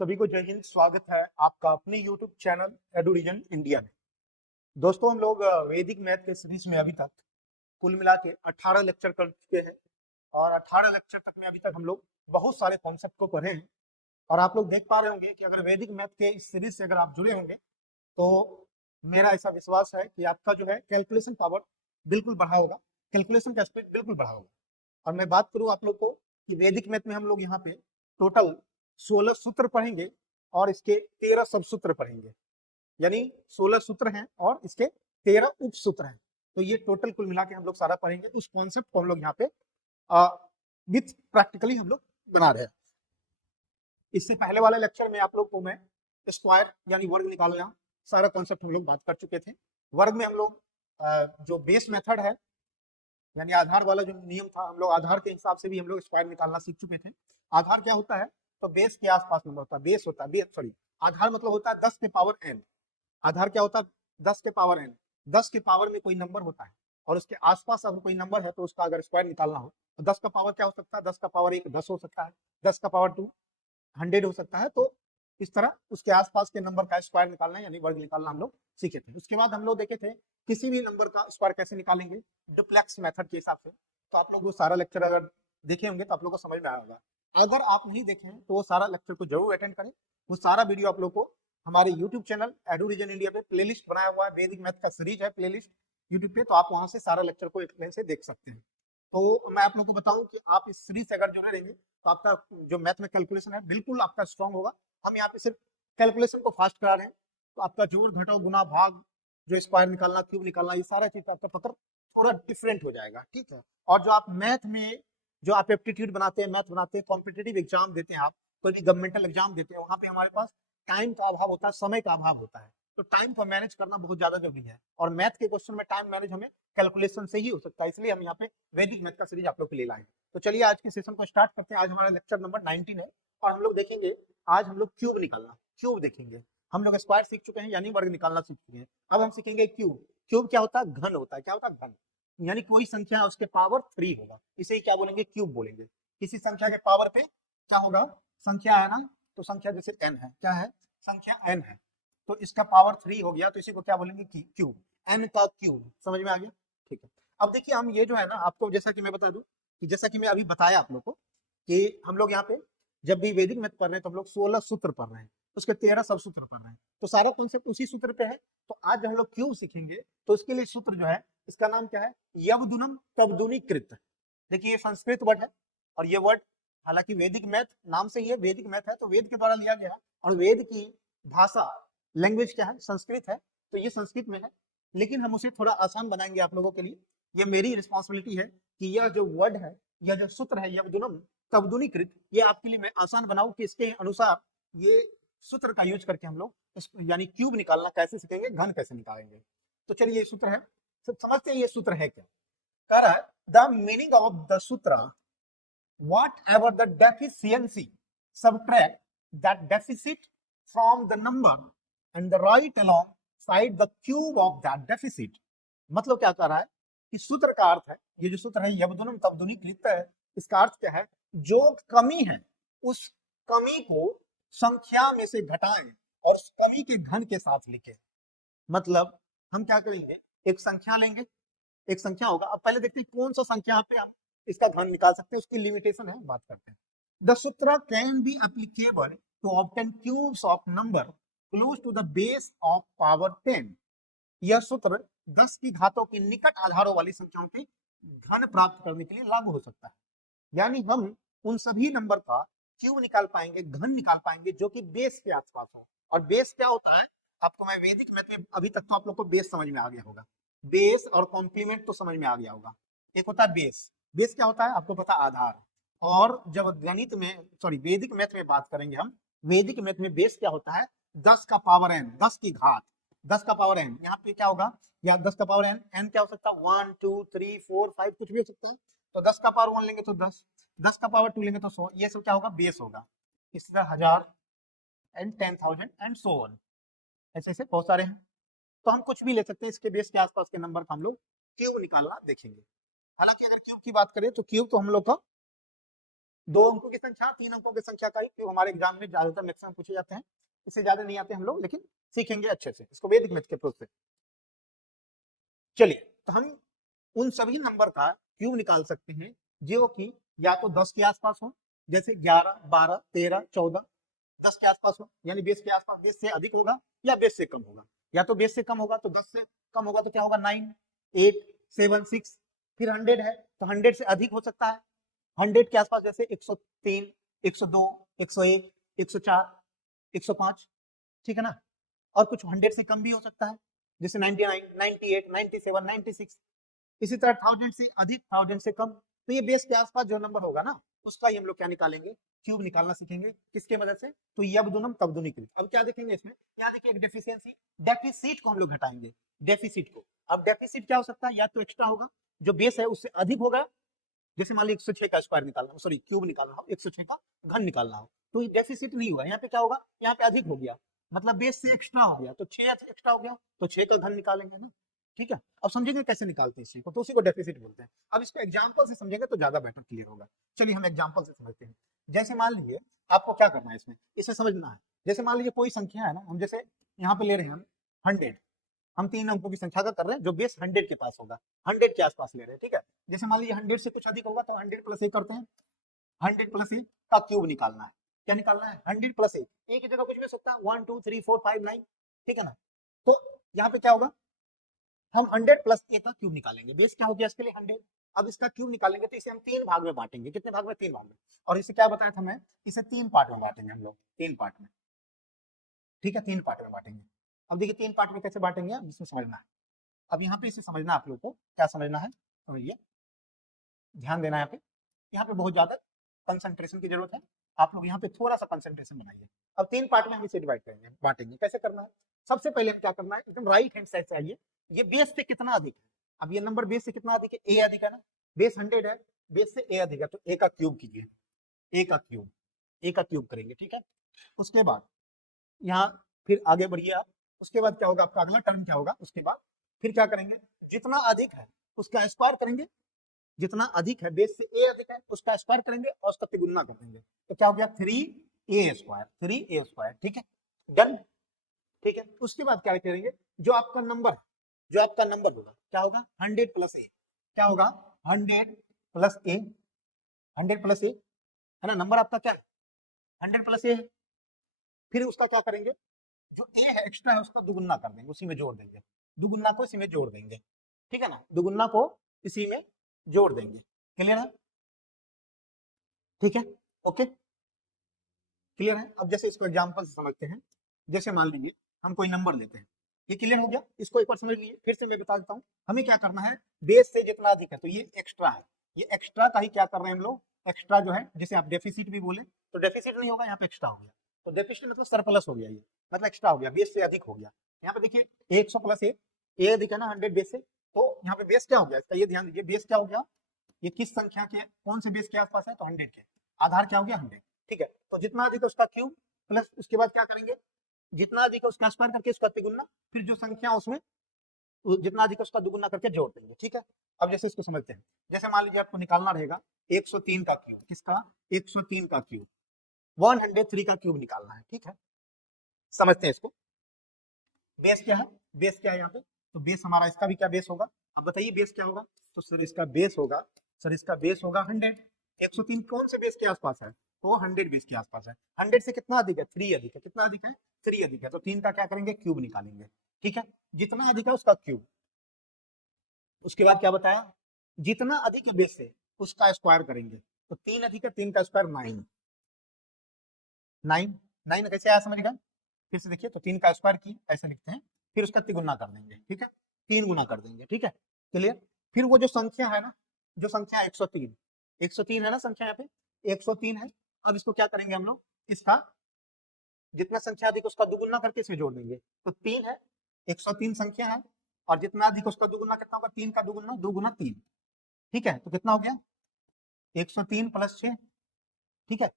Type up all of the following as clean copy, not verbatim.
सभी को जय हिंद। स्वागत है आपका अपने YouTube चैनल एडुविजन इंडिया में। दोस्तों, हम लोग वैदिक मैथ के सीरीज में अभी तक कुल मिला के 18 लेक्चर कर चुके हैं और 18 लेक्चर तक में अभी तक हम लोग बहुत सारे कॉन्सेप्ट को पढ़े हैं। और आप लोग देख पा रहे होंगे कि अगर वैदिक मैथ के इस सीरीज से अगर आप जुड़े होंगे तो मेरा ऐसा विश्वास है कि आपका जो है कैलकुलेशन पावर बिल्कुल बढ़ा होगा, कैलकुलेशन का स्पीड बिल्कुल बढ़ा होगा। और मैं बात करूं आप लोग को कि वैदिक मैथ में हम लोग यहाँ पे टोटल 16 सूत्र पढ़ेंगे और इसके 13 सब सूत्र पढ़ेंगे, यानी 16 सूत्र हैं और इसके 13 उप सूत्र हैं। तो ये टोटल कुल मिला के हम लोग सारा पढ़ेंगे। उस कॉन्सेप्ट को हम लोग यहाँ पे विथ प्रैक्टिकली हम लोग बना रहे हैं। इससे पहले वाले लेक्चर में आप लोग को मैं स्क्वायर यानी वर्ग निकालना सारा कॉन्सेप्ट हम लोग बात कर चुके थे। वर्ग में हम लोग जो बेस मेथड है यानी आधार वाला जो नियम था, हम लोग आधार के हिसाब से भी हम लोग स्क्वायर निकालना सीख चुके थे। आधार क्या होता है? तो बेस के आसपास नंबर होता है। बेस होता है, सॉरी, आधार मतलब होता है 10 के पावर n। आधार क्या होता है? 10 के पावर n। 10 के पावर में कोई नंबर होता है और उसके आसपास अगर कोई नंबर है तो उसका अगर स्क्वायर निकालना हो तो 10 का पावर क्या हो सकता है? 10 का पावर 1 10 हो सकता है, 10 का पावर 2 100 हो सकता है। तो इस तरह उसके आसपास के नंबर का स्क्वायर निकालना यानी वर्ग निकालना हम लोग सीखे थे। उसके बाद हम लोग देखे थे किसी भी नंबर का स्क्वायर कैसे निकालेंगे, डुप्लेक्स मेथड के हिसाब से। तो आप लोग वो सारा लेक्चर अगर देखे होंगे तो आप लोग को समझ में आया होगा। अगर आप नहीं देखे हैं तो वो सारा लेक्चर को जरूर अटेंड करें। वो सारा वीडियो आप लोग को हमारे यूट्यूब चैनल एडुविजन इंडिया पे प्लेलिस्ट बनाया हुआ है, वैदिक मैथ का सीरीज है प्लेलिस्ट यूट्यूब पे, तो आप वहां से सारा लेक्चर को एक्सप्लेन से देख सकते हैं। तो मैं आप लोग को बताऊं कि आप इस सीरीज से अगर जुड़े रहेंगे तो आपका जो मैथ में कैलकुलेशन है बिल्कुल आपका स्ट्रांग होगा। हम यहाँ पे सिर्फ कैलकुलेशन को फास्ट करा रहे हैं, तो आपका जोड़ घटाव गुना भाग जो स्क्वायर निकालना क्यूब निकालना ये सारा चीज आपका पकड़ थोड़ा डिफरेंट हो जाएगा, ठीक है। और जो आप मैथ में जो आप एप्टीट्यूड बनाते हैं, मैथ बनाते हैं, कॉम्पिटेटिव एग्जाम देते हैं, आप कोई भी गवर्नमेंटल एग्जाम देते हैं, वहां पे हमारे पास टाइम का अभाव होता है, समय का अभाव होता है। तो टाइम को मैनेज करना बहुत ज्यादा जरूरी है और मैथ के क्वेश्चन में टाइम मैनेज हमें कैलकुलेशन से ही हो सकता है। इसलिए हम यहाँ पे वैदिक मैथ का सीरीज आप लोग के लिए लाए। तो चलिए आज के सेशन को स्टार्ट करते हैं। आज हमारा लेक्चर नंबर 19 है और हम लोग देखेंगे आज हम लोग क्यूब निकालना, क्यूब देखेंगे। हम लोग स्क्वायर सीख चुके हैं यानी वर्ग निकालना सीख चुके हैं। अब हम सीखेंगे क्यूब। क्यूब क्या होता है? घन होता है। क्या होता है? घन, यानी कोई संख्या उसके पावर 3 होगा, इसे ही क्या बोलेंगे? क्यूब बोलेंगे। किसी संख्या के पावर पे क्या होगा? संख्या है ना, तो संख्या जैसे n है, क्या है? संख्या n है, तो इसका पावर 3 हो गया, तो इसी को क्या बोलेंगे? क्यूब, n का क्यूब। समझ में आ गया? ठीक है। अब देखिए हम ये जो है ना, आपको जैसा कि मैं बता दूं कि जैसा कि मैं अभी बताया आप लोग को कि हम लोग यहाँ पे जब भी वैदिक मैथ पढ़ रहे हैं तो हम लोग 16 सूत्र पढ़ रहे हैं, उसके 13 सब सूत्र पढ़ रहे हैं, तो सारा कॉन्सेप्ट उसी सूत्र पे है। तो आज जब हम लोग क्यूब सीखेंगे तो इसके लिए सूत्र जो है इसका नाम क्या है? यवदुनम तवदुनीकृत। देखिए ये संस्कृत वर्ड है और ये वर्ड हालांकि वैदिक मैथ नाम से ही है, वैदिक मैथ है तो वेद के द्वारा लिया गया है और वेद की भाषा लैंग्वेज क्या है? संस्कृत है, तो ये संस्कृत में है, लेकिन हम उसे थोड़ा आसान बनाएंगे आप लोगों के लिए। ये मेरी रिस्पॉन्सिबिलिटी है कि यह जो वर्ड है, यह जो सूत्र है यवदुनम तवदुनीकृत, ये आपके लिए मैं आसान बनाऊं कि इसके अनुसार ये सूत्र का यूज करके हम लोग यानी क्यूब निकालना कैसे सीखेंगे, घन कैसे निकालेंगे। तो चलिए ये सूत्र है, सब समझते हैं ये सूत्र है क्या। कह रहा है द मीनिंग ऑफ द सूत्र, whatever the deficiency, subtract that deficit from the number and the write alongside the cube of that deficit। मतलब क्या कर रहा है कि सूत्र का अर्थ है, ये जो सूत्र है यवदुनम तवदुनीकृत है, इसका अर्थ क्या है? जो कमी है उस कमी को संख्या में से घटाएं और उस कमी के घन के साथ लिखें। मतलब हम क्या करेंगे, एक संख्या लेंगे, एक संख्या होगा। अब पहले देखते हैं कौन सा संख्या पे हम इसका घन निकाल सकते हैं, उसकी लिमिटेशन है, बात करते हैं। The sutra can be applicable to obtain cubes of number close to the base of power 10। यह सूत्र 10 की घातों के निकट आधारों वाली संख्याओं के घन प्राप्त करने के लिए लागू हो सकता है। यानी हम उन सभी नंबर का क्यूब निकाल पाएंगे, घन निकाल पाएंगे जो कि बेस के आसपास हो। और बेस क्या होता है? आपको मैं वैदिक मैथ में अभी तक तो आप लोग को बेस समझ में आ गया होगा, बेस और कॉम्प्लीमेंट तो समझ में आ गया होगा। एक होता है बेस, बेस क्या होता है आपको पता? आधार। और जब गणित में सॉरी वैदिक मैथ में बात करेंगे हम, वैदिक मैथ में बेस क्या होता है? 10 का पावर n, 10 की घात, 10 का पावर n। यहाँ पे क्या होगा? यहाँ 10 का पावर n, n क्या हो सकता है? 1 2 3 4 5 कुछ भी हो सकता है। तो 10 का पावर 1 लेंगे तो 10, 10 का पावर 2 लेंगे तो 100। ये सब क्या होगा? बेस होगा। इस तरह 1000 एंड 10,000 एंड सो ऑन, ऐसे ऐसे बहुत सारे हैं। तो हम कुछ भी ले सकते हैं, इसके बेस के आसपास के नंबर का हम लोग क्यूब निकालना देखेंगे। हालांकि अगर क्यूब की बात करें तो क्यूब तो हम लोग का 2 अंकों की संख्या 3 अंकों की संख्या का ही क्यूब हमारे एग्जाम में ज्यादातर मैक्सिमम पूछे जाते हैं, इससे ज्यादा नहीं आते हम लोग, लेकिन सीखेंगे अच्छे से इसको वैदिक मैथ के अप्रोच से। चलिए, तो हम उन सभी नंबर का क्यूब निकाल सकते हैं जो कि या तो 10 के आसपास हो, जैसे 11, 12, 13, 14, 10 के आसपास हो, यानी बेस के आसपास, बेस से अधिक होगा या बेस से कम होगा। या तो बेस से कम होगा तो 10 से कम होगा तो क्या होगा 9, 8, 7, 6, फिर 100 है तो 100 से अधिक हो सकता है, 100 के आसपास जैसे 103, 102, 101, 104, 105, ठीक है ना। और कुछ 100 से कम भी हो सकता है, जैसे 99, 98, 97, 96। इसी तरह 1000 से अधिक, 1000 से कम। तो ये बेस के आसपास जो नंबर होगा ना, उसका ही हम लोग क्या निकालेंगे, क्यूब निकालना सीखेंगे। किसके मदद से, तो यबदुनम तबदुनिकृत। अब क्या देखेंगे इसमें, यहाँ देखिए एक डेफिशिएंसी, डेफिसिट को हम लोग घटाएंगे, डेफिसिट को। अब डेफिसिट क्या हो सकता है, या तो एक्स्ट्रा होगा, जो बेस है उससे अधिक होगा, जैसे मान लीजिए 106 का स्क्वायर निकालना हो, सॉरी क्यूब निकालना हो, 106 का घन निकालना हो, तो ये डेफिसिट नहीं हुआ, यहाँ पे क्या होगा, यहाँ पे अधिक हो गया, मतलब बेस से एक्स्ट्रा हो गया, तो 6 एक्स्ट्रा हो गया, तो 6 का घन निकालेंगे ना, ठीक है। अब समझेंगे कैसे निकालते हैं इसी को, तो उसी को डेफिसिट बोलते हैं। अब इसको एग्जांपल से समझेंगे तो ज्यादा बेटर क्लियर होगा। चलिए हम एग्जांपल से समझते हैं। जैसे मान लीजिए आपको क्या करना है इसमें, इसे समझना है। जैसे मान लीजिए कोई संख्या है ना, हम जैसे यहाँ पे ले रहे हैं हम 100, हम 3 अंकों की संख्या का कर रहे हैं जो बेस 100 के पास होगा, 100 के आसपास ले रहे हैं, ठीक है। जैसे मान लीजिए 100 से कुछ अधिक होगा तो 100 प्लस 1 करते हैं, 100 प्लस 1 का क्यूब निकालना है। क्या निकालना है, 100 प्लस 1, एक की जगह कुछ भी हो सकता है, 1 2 3 4 5 9, ठीक है ना। तो यहाँ पे क्या होगा, हम 100 प्लस 1 का क्यूब निकालेंगे, बेस क्या हो गया इसके लिए 100। अब इसका क्यूब निकालेंगे तो इसे हम 3 भाग में बांटेंगे, कितने भाग में, 3 भाग में। और इसे क्या बताया था मैं, इसे 3 पार्ट में बांटेंगे हम लोग, 3 पार्ट में, ठीक है, 3 पार्ट में बांटेंगे। अब देखिए 3 पार्ट में कैसे बांटेंगे, अब इसमें समझना है। अब यहाँ पे इसे समझना आप लोगों को, क्या समझना है, समझिए, ध्यान देना है यहाँ पे बहुत ज्यादा कंसंट्रेशन की जरूरत है, आप लोग यहाँ पे थोड़ा सा कंसंट्रेशन बनाइए। अब 3 पार्ट में हम इसे डिवाइड करेंगे, बांटेंगे, कैसे करना है। सबसे पहले हम क्या करना है, एकदम राइट हैंड साइड से आइए, ये बेस से कितना अधिक है, अब ये नंबर बेस से कितना अधिक है, ए अधिक है ना, बेस 100 है, बेस से ए अधिक है, तो ए का क्यूब कीजिए, ए का क्यूब, ए का क्यूब करेंगे, ठीक है। उसके बाद यहाँ फिर आगे बढ़िए आप, उसके बाद क्या होगा, आपका अगला टर्म क्या होगा, उसके बाद फिर क्या करेंगे, जितना अधिक है उसका स्क्वायर करेंगे, जितना अधिक है, बेस से ए अधिक है, उसका स्क्वायर करेंगे और उसका तिगुना कर देंगे, तो क्या हो गया 3a स्क्वायर, 3a स्क्वायर, ठीक है, डन, ठीक है। उसके बाद क्या करेंगे, जो आपका नंबर है, जो आपका नंबर होगा क्या होगा, 100 प्लस ए, क्या होगा 100 प्लस ए, 100 प्लस ए, है ना, नंबर आपका क्या है 100 प्लस ए है। फिर उसका क्या करेंगे, जो ए है एक्स्ट्रा है उसको दुगुना कर देंगे, उसी में जोड़ देंगे, दुगुना को इसी में जोड़ देंगे, ठीक है ना, दुगुना को इसी में जोड़ देंगे, क्लियर है, ठीक है, ओके, क्लियर है। अब जैसे इसको एग्जांपल से समझते हैं, जैसे मान लीजिए हम कोई नंबर लेते हैं, ये क्लियर हो गया, इसको एक बार समझ लीजिए, फिर से मैं बता देता हूँ, हमें क्या करना है, बेस से जितना अधिक है, तो ये एक्स्ट्रा है, ये एक्स्ट्रा का ही क्या कर रहे हैं हम लोग, एक्स्ट्रा जो है, जैसे आप डेफिसिट भी बोले तो डेफिसिट नहीं होगा, यहाँ पे एक्स्ट्रा हो गया, तो डेफिसिट मतलब सरप्लस हो गया, ये मतलब एक्स्ट्रा हो गया, बेस से अधिक हो गया। यहाँ पे देखिए 100 प्लस ए अधिक है ना 100 बेस से, तो यहाँ पे बेस क्या हो गया, इसका ये ध्यान दीजिए, बेस क्या हो गया, ये किस संख्या के, कौन से बेस के आसपास है, तो 100 के, आधार क्या हो गया 100, ठीक है। तो जितना अधिक है उसका क्यूब, प्लस उसके बाद क्या करेंगे, जितना अधिक है उसका स्क्वायर करके उसका तिगुना, फिर जो संख्या उसमें जितना अधिक है उसका दुगुना करके जोड़ देंगे, ठीक है। अब जैसे इसको समझते हैं, जैसे मान लीजिए आपको निकालना रहेगा 103 का क्यूब, किसका, 103 का क्यूब, 103 का क्यूब निकालना है, ठीक है। समझते हैं इसको, बेस क्या है, बेस क्या है यहाँ पे, तो बेस हमारा, इसका भी क्या बेस होगा, अब बताइए बेस क्या होगा, तो सर इसका बेस होगा, सर इसका बेस होगा 100, 103 कौन से बेस के आसपास है, तो 100 बेस के आसपास है, 100 से कितना अधिक है, 3 अधिक है, कितना अधिक है, 3 अधिक है, तो 3 का क्या करेंगे, क्यूब निकालेंगे, ठीक है, जितना अधिक है उसका क्यूब। उसके बाद क्या बताया, जितना अधिक है बेस से उसका स्क्वायर करेंगे, तो 3 अधिक है, 3 का स्क्वायर 9, 9, 9 कैसे आया समझ गए, फिर से देखिए, तो 3 का स्क्वायर की ऐसे लिखते हैं, फिर उसका तिगुना कर देंगे, ठीक है, 3 गुना कर देंगे, ठीक है, क्लियर। फिर वो जो संख्या है ना, जो संख्या 103, 103 है ना संख्या यहाँ पे 103 है, अब इसको क्या करेंगे हम लोग, इसका जितना संख्या अधिक उसका दुगुना करके इसमें जोड़ देंगे, तो 3 है, 103 संख्या है, और जितना अधिक उसका दुगुना कितना होगा, 3 का दुगुना, दुगुना 3, ठीक है, तो कितना हो गया 103 प्लस 6, ठीक है,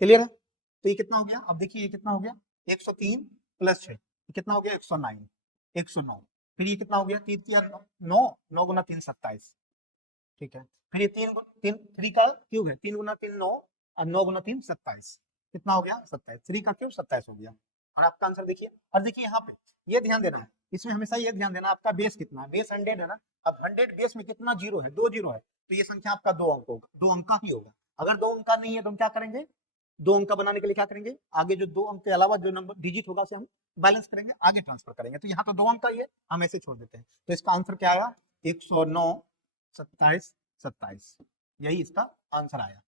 क्लियर है। तो ये कितना हो गया, अब देखिए ये कितना हो गया 103 प्लस 6, कितना हो गया 109, 109, फिर ये कितना हो गया 3 3 9, 9 गुना 3 27, ठीक है। फिर ये तीन 3 का क्यूब है, 3 गुना 3 9 और 9 गुना 3 27, कितना हो गया 27, 3 का क्यूब 27 हो गया। और आपका आंसर देखिए, और देखिए यहाँ पे ये ध्यान देना है, इसमें हमेशा ये ध्यान देना आपका बेस कितना है, बेस 100 है ना। अब 100 बेस में कितना जीरो है, 2 जीरो है, तो ये संख्या आपका 2 अंक होगा, 2 अंक का ही होगा। अगर 2 अंक का नहीं है तो हम क्या करेंगे, 2 अंक का बनाने के लिए क्या करेंगे, आगे जो 2 अंक के अलावा जो नंबर डिजिट होगा उसे हम बैलेंस करेंगे, आगे ट्रांसफर करेंगे। तो यहाँ तो 2 अंक का ही है, हम ऐसे छोड़ देते हैं। तो इसका आंसर क्या आया, 109 27 27, यही इसका आंसर आया।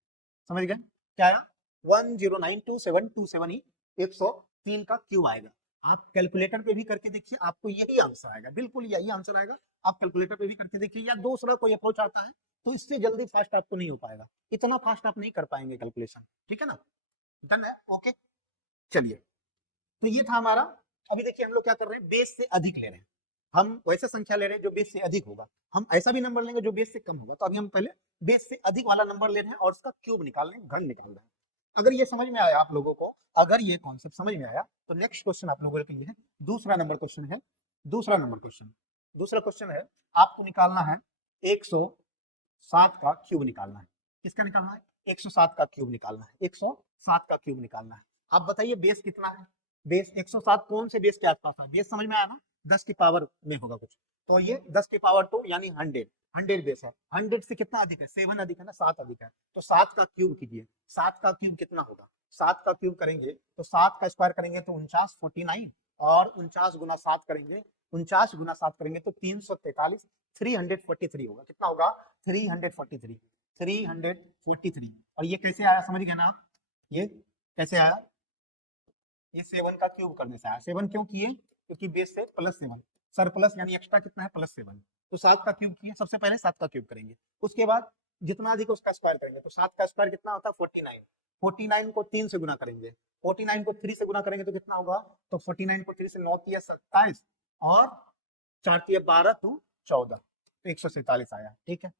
समझ गए क्या आया, 10927227 ही 103 का क्यूब आएगा। आप कैलकुलेटर पे भी करके देखिए, आपको यही आंसर आएगा, बिल्कुल यही आंसर आएगा। आप कैलकुलेटर पे भी करके देखिए, या दूसरा कोई अप्रोच आता है तो इससे जल्दी फास्ट आपको नहीं हो पाएगा, इतना फास्ट आप नहीं कर पाएंगे कैलकुलेशन, ठीक है ना। डन है, ओके। चलिए, तो ये था हमारा। अभी देखिए हम लोग क्या कर रहे हैं, बेस से अधिक ले रहे हैं, हम वैसे संख्या ले रहे हैं जो बेस से अधिक होगा, हम ऐसा भी नंबर लेंगे जो बेस से कम होगा। तो अभी हम पहले बेस से अधिक वाला नंबर ले रहे हैं और उसका क्यूब निकाल रहे हैं, घन निकाल रहे हैं। अगर ये समझ में आया आप लोगों को, अगर ये कॉन्सेप्ट समझ में आया, तो नेक्स्ट क्वेश्चन आप लोगों के लिए है, दूसरा नंबर क्वेश्चन है। दूसरा नंबर क्वेश्चन, दूसरा क्वेश्चन है, आपको निकालना है 107 का क्यूब निकालना है। किसका निकालना है, 107 का क्यूब निकालना है, 107 का क्यूब निकालना है। आप बताइए बेस कितना है, बेस 107 कौन से बेस के आसपास है, बेस समझ में आया ना, 10 की पावर में होगा कुछ, तो ये 10 की पावर 2 यानी 100 बेस है। 100 से कितना अधिक है, 7 अधिक है ना, 7 अधिक है, तो 7 का क्यूब कीजिए। 7 का क्यूब कितना होगा, 7 का क्यूब करेंगे तो 7 का स्क्वायर करेंगे तो 49 49, और 49 गुना 7 करेंगे, 49 गुना 7 करेंगे तो 343, 343 होगा, कितना होगा 343, 343। और ये कैसे आया समझ गए ना आप, ये कैसे आया, ये 7 का क्यूब करने से आया। 7 क्यों किए, क्योंकि बेस से +7, सर प्लस यानी एक्स्ट्रा कितना है +7, तो 7 का क्यूब किए। सबसे पहले 7 का क्यूब करेंगे, उसके बाद जितना अधिक उसका स्क्वायर करेंगे, तो 7 का स्क्वायर कितना होता है 49, 49 को 3 से गुना करेंगे, 49 को 3 से गुना करेंगे तो कितना होगा, तो 49 को 3 से 9 तिया 27 और 4 तिया 12 तो 14, तो 147 आया, ठीक है।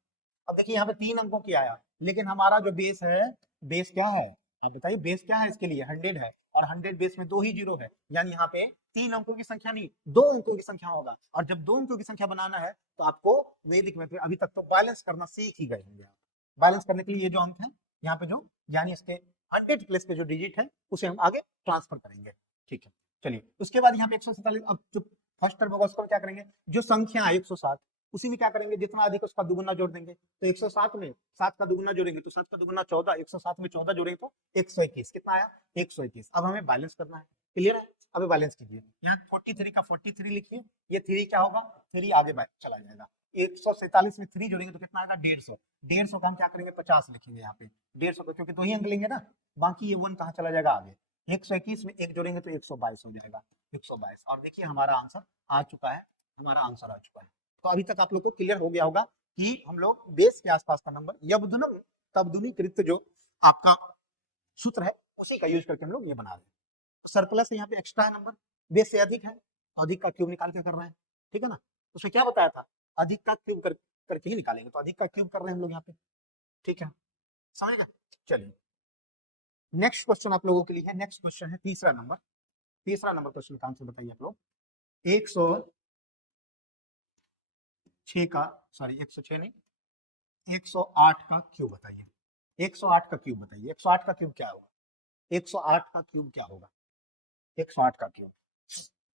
अब देखिए यहाँ पे 3 अंकों की आया, लेकिन हमारा जो बेस है, बेस क्या है, आप बताइए बेस क्या है इसके लिए, 100 है, और 100 बेस में 2 ही जीरो है, यानी यहाँ पे 3 अंकों की संख्या नहीं, 2 अंकों की संख्या होगा। और जब 2 अंकों की संख्या बनाना है तो आपको वैदिक में अभी तक तो बैलेंस करना सीख ही गए होंगे आप। बैलेंस करने के लिए ये जो अंक है यहाँ पे जो, यानी इसके 100 प्लेस पे जो डिजिट है उसे हम आगे ट्रांसफर करेंगे, ठीक है। चलिए, उसके बाद यहाँ पे 147, अब जो फर्स्ट टर्म होगा उसको हम क्या करेंगे, जो संख्या है 107, उसी में क्या करेंगे, जितना अधिक उसका दुगुना जोड़ देंगे। तो 107 में 7 का दुगुना जोड़ेंगे तो 7 का दुगुना 14, 107 में 14 जोड़ेंगे तो 121, कितना आया 121। अब हमें बैलेंस करना है, क्लियर है। अब बैलेंस कीजिए, यहाँ 43 का 43 लिखिए, ये 3 क्या होगा, 3 आगे चला जाएगा। 147 में 3 जोड़ेंगे तो कितना आएगा 150, 150 का हम क्या करेंगे 50 लिखेंगे यहाँ पे, 150 का, क्योंकि 2 ही अंक लेंगे ना, बाकी ये 1 कहाँ चला जाएगा आगे। 121 में 1 जोड़ेंगे तो 122 हो जाएगा, 122। और देखिए हमारा आंसर आ चुका है, हमारा आंसर आ चुका है। तो अभी तक आप लोग को क्लियर हो गया होगा कि हम लोग बेस के आसपास का नंबर यबदुनम तबदुनीकृत जो आपका सूत्र है उसी का यूज करके हम लोग ये बना रहे हैं। सरप्लस यहाँ पे एक्स्ट्रा है नंबर, बेस से अधिक है, अधिक का क्यूब निकाल के कर रहे हैं, ठीक है ना। उसमें क्या बताया था, अधिक का क्यूब करके ही निकालेंगे, तो अधिक का क्यूब कर रहे हैं हम लोग यहाँ पे, ठीक है, समझ गए। चलिए, नेक्स्ट क्वेश्चन आप लोगों के लिए है, नेक्स्ट क्वेश्चन है तीसरा नंबर, तीसरा नंबर क्वेश्चन का आंसर बताइए आप लोग। 106 का, सॉरी 106 नहीं, 108 का क्यूब बताइए, 108 का क्यूब बताइए, 108 का क्यूब क्या होगा, 108 का क्यूब क्या होगा, 108 का क्यूब।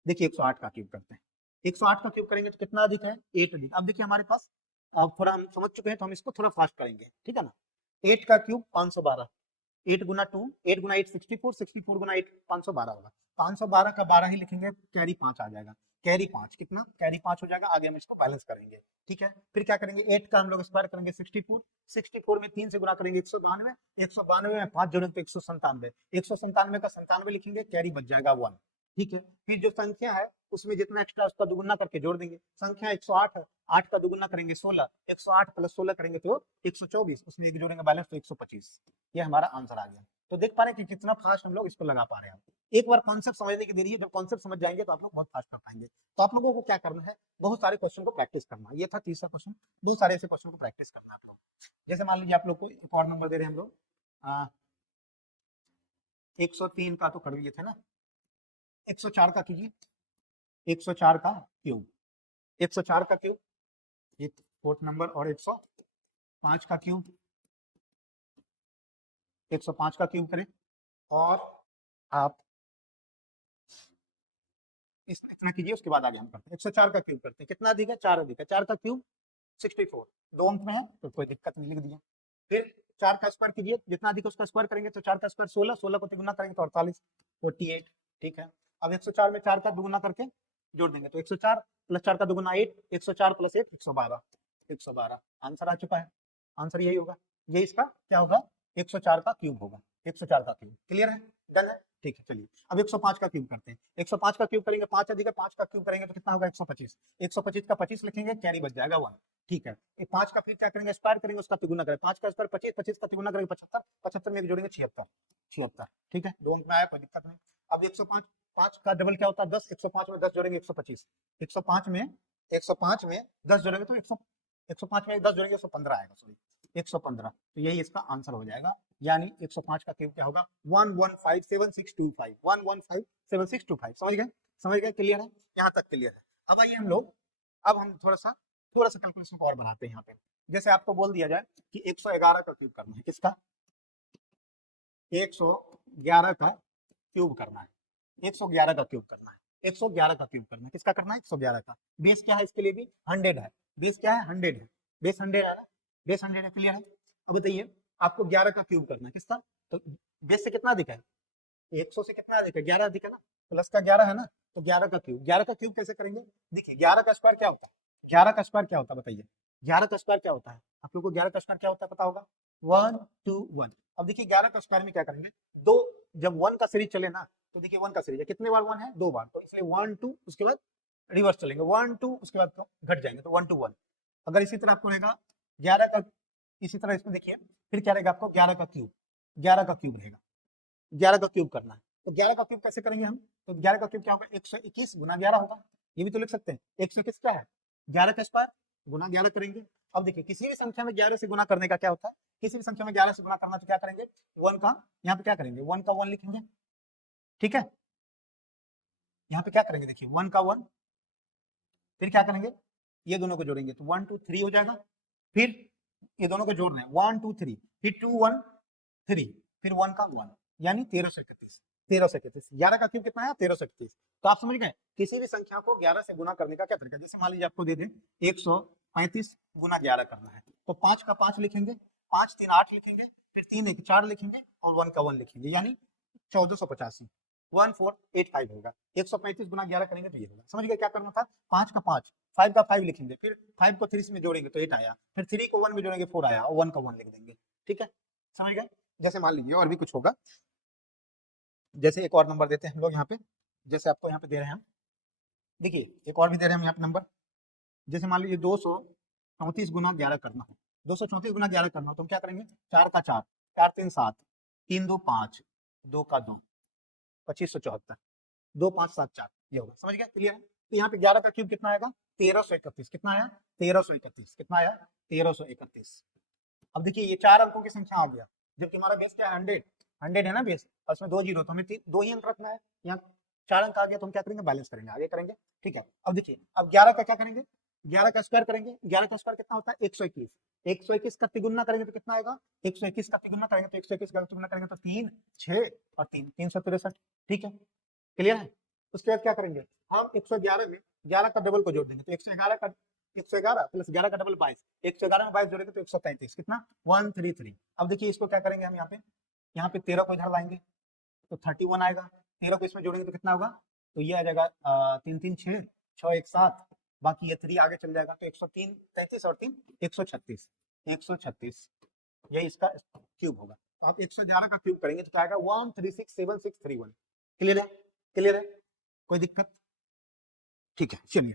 देखिए 108 का क्यूब करते हैं, 108 का क्यूब करेंगे तो कितना अधिक है 8 अधिक। अब देखिए हमारे पास, अब थोड़ा हम समझ चुके हैं तो हम इसको थोड़ा फास्ट करेंगे, ठीक है ना। 8 का क्यूब 512, 8 गुना 2, 8 गुना 8 64, 64 गुना 8 512 होगा, 512 का 12 ही लिखेंगे, कैरी 5 आ जाएगा, कैरी 5 कितना, कैरी 5 हो जाएगा। आगे हम इसको बैलेंस करेंगे, ठीक है। फिर क्या करेंगे, 8 का हम लोग स्क्वायर करेंगे 64, 64 में 3 से गुना करेंगे 192, 192 में 5 जोड़ेंगे तो 197, 197 का 97 लिखेंगे, कैरी बच जाएगा 1, ठीक है। फिर जो संख्या है उसमें जितना एक्स्ट्रा उसका दुगुना करके जोड़ देंगे, संख्या 108 है, 8 का दुगुना करेंगे 16, 108 प्लस 16 करेंगे तो 124, उसमें एक जोड़ेंगे बैलेंस तो 125, ये हमारा आंसर आ गया। तो देख पा रहे हैं कि कितना फास्ट हम लोग इसको लगा पा रहे हैं। एक बार कॉन्सेप्ट समझने की देरी है, जब कॉन्सेप्ट समझ जाएंगे तो आप लोग बहुत फास्ट कर पाएंगे। तो आप लोगों को क्या करना है, बहुत सारे क्वेश्चन को प्रैक्टिस करना, ये था तीसरा क्वेश्चन, बहुत सारे ऐसे क्वेश्चन को प्रैक्टिस करना आप लोग। जैसे मान लीजिए आप लोग को एक और नंबर दे रहे हैं हम लोग, 103 का तो कर दिए थे ना, 104 का कीजिए, 104 का क्यूब, 104 का क्यूब, ये फोर्थ नंबर, और 5 का क्यूब, 105 का क्यूब करें और आप इतना कीजिए, उसके बाद आगे हम करते हैं 104 का क्यूब करते हैं। कितना अधिक है? 4 अधिक है। 4 का क्यूब 64, 2 अंक में है तो कोई दिक्कत नहीं, लिख दिया। फिर 4 का स्क्वायर कीजिए, जितना अधिक उसका स्क्वायर करेंगे तो 4 का स्क्वायर 16, 16 को तिगुना करेंगे तो 48, 48। ठीक है, अब 104 में 4 का दुगुना करके जोड़ देंगे तो 104 प्लस 4 का दुगुना 8, 104 प्लस 8 112, 112 आंसर आ चुका है। आंसर यही होगा, ये इसका क्या होगा? 104 का क्यूब होगा, 104 का क्यूब। क्लियर है? डन है? ठीक है, चलिए अब 105 का क्यूब करते हैं। 105 का क्यूब करेंगे, 5 अधिक है, 5 का क्यूब करेंगे तो कितना होगा? 125, 125 का 25 लिखेंगे, कैरी बच जाएगा 1। ठीक है, ये 5 का फिर क्या करेंगे? स्क्वायर करेंगे, उसका तिगुना करेंगे, 5 का स्क्वायर 25, 25 का तिगुना करेंगे 75, 75 में जोड़ेंगे 76, 76। ठीक है, 2 अंक में आया, कोई दिक्कत नहीं। अब 105, 5 का डबल क्या होता है? 10, 105 में 10 जोड़ेंगे 125, 105 में 105 में 10 जोड़ेंगे तो 105 में 10 जोड़ेंगे 115 आएगा, सॉरी 115। तो यही इसका आंसर हो जाएगा, यानी 105 का क्यूब क्या होगा? 1157625, 1157625। समझ गए? समझ गए? क्लियर है? यहाँ तक क्लियर है। अब आइए हम लोग, अब हम थोड़ा सा कैलकुलेशन को और बढ़ाते हैं यहाँ पे। जैसे आपको बोल दिया जाए कि 111 का क्यूब करना है, किसका? 111 का क्यूब करना है, 111 का क्यूब करना है, 111 का क्यूब करना है। किसका करना है? 111 का। बेस क्या है इसके लिए भी? 100 है। बेस क्या है? 100 है। बेस 100 है ना? बेस 100 है। क्लियर है? अब बताइए, आपको 11 का क्यूब करना है, किसका? तो बेस से कितना अधिक है? 100 से कितना अधिक है? 11 अधिक है ना? प्लस का 11 है ना? तो 11 का क्यूब, 11 का क्यूब कैसे करेंगे? देखिए 11 का स्क्वायर क्या होता है? 11 का स्क्वायर क्या होता है बताइए? 11 का स्क्वायर क्या होता है? आप लोगों को 11 का स्क्वायर क्या होता है पता होगा? 1 2 1। अब देखिए 11 का स्क्वायर में क्या करेंगे? दो, जब 1 का सीरीज चले ना, तो देखिए 1 का सीरीज है, कितने बार 1 है? 2 बार, तो इसलिए 1 2, उसके बाद रिवर्स चलेंगे 1 2, उसके बाद घट जाएंगे तो 1 2 1। अगर इसी तरह आपको रहेगा 11 का, इसी तरह इसमें देखिए फिर क्या रहेगा आपको? 11 का क्यूब, 11 का क्यूब रहेगा, 11 का क्यूब करना है। तो 11 का क्यूब कैसे करेंगे हम? तो 11 का क्यूब क्या होगा? 121 गुना 11 होगा, ये भी तो लिख सकते हैं। 121 क्या है? 11 का स्क्वायर गुना 11 करेंगे। अब देखिए किसी भी संख्या में 11 से गुना करने का क्या होता है? किसी भी संख्या में 11 से गुना करना तो क्या करेंगे? 1 का, यहाँ पे क्या करेंगे? 1 का 1 लिखेंगे। ठीक है, यहाँ पे क्या करेंगे? देखिए 1 का 1, फिर क्या करेंगे? ये दोनों को जोड़ेंगे तो 1 2 3 हो जाएगा। फिर ये दोनों को जोड़ना है 1 2 3, फिर 2 1 3, फिर 1 का 1, यानी 1331। 1331, 11 का क्यूब कितना है? 1331। तो आप समझ गए, किसी भी संख्या को 11 से गुना करने का क्या तरीका है? जैसे मान लीजिए आपको दे दें 135 गुना 11 करना है, तो 5 का 5 लिखेंगे, 5 3 8 लिखेंगे, फिर 3 1 4 लिखेंगे और 1 का 1 लिखेंगे, यानी 1485, 1485 होगा। 135 गुना 11 करेंगे तो ये होगा। समझ गए क्या करना था? 5 का 5, 5 का 5 लिखेंगे, फिर 5 को 3 में जोड़ेंगे तो 8 आया, फिर 3 को 1 में जोड़ेंगे 4 आया और 1 का 1 लिख देंगे। ठीक है, समझ गए? जैसे मान लीजिए और भी कुछ होगा, जैसे एक और नंबर देते हैं हम लोग यहाँ पे, जैसे आपको यहाँ पे दे रहे हैं हम, देखिए एक और भी दे रहे हैं हम यहाँ पे नंबर। जैसे मान लीजिए 234 गुना 11 करना हो, 234 गुना 11 करना हो तो हम क्या करेंगे? 4 का 4, 4 3 7, 3 2 5, 2 का 2, 2574, 2 5 7 4, ये होगा। समझ गया? क्लियर है? तो यहाँ पे 11 का क्यूब कितना आएगा? 1331। कितना आया? 1331। कितना आया? 1331। अब देखिए ये 4 अंकों की संख्या आ गया, जबकि हमारा बेस क्या है? 100, 100 है ना बेस, और उसमें 2 जीरो, तो हमें 2 ही अंक रखना है। यहाँ 4 अंक आ गया तो हम क्या करेंगे? बैलेंस करेंगे, आगे करेंगे। ठीक है, अब देखिए अब 11 का क्या करेंगे? 11 का स्क्वायर करेंगे। 11 का स्क्वायर कितना होता है? 121। 121 का तिगुना करेंगे तो कितना आएगा? 121 का तिगुना करेंगे तो 121 का तिगुना करेंगे तो 3 6 और 3 363। ठीक है, क्लियर है? उसके बाद क्या करेंगे? हम 111 में 11 का डबल को जोड़ देंगे तो 111 का, 111 प्लस 11 का डबल 22, 111 में 22 जोड़ेंगे तो 133। कितना? 133। अब देखिए इसको क्या करेंगे हम यहाँ पे 13 को इधर लाएंगे तो 31 आएगा, 13 को इसमें जोड़ेंगे तो कितना होगा? तो ये आ जाएगा 3 3 6 6 1 7, बाकी ये 3 आगे चल जाएगा तो 103 33 और 3 136, 136 यही इसका क्यूब होगा। तो आप 111 का क्यूब करेंगे तो क्या आएगा? 1367631। क्लियर है? क्लियर है? कोई दिक्कत? ठीक है, चलिए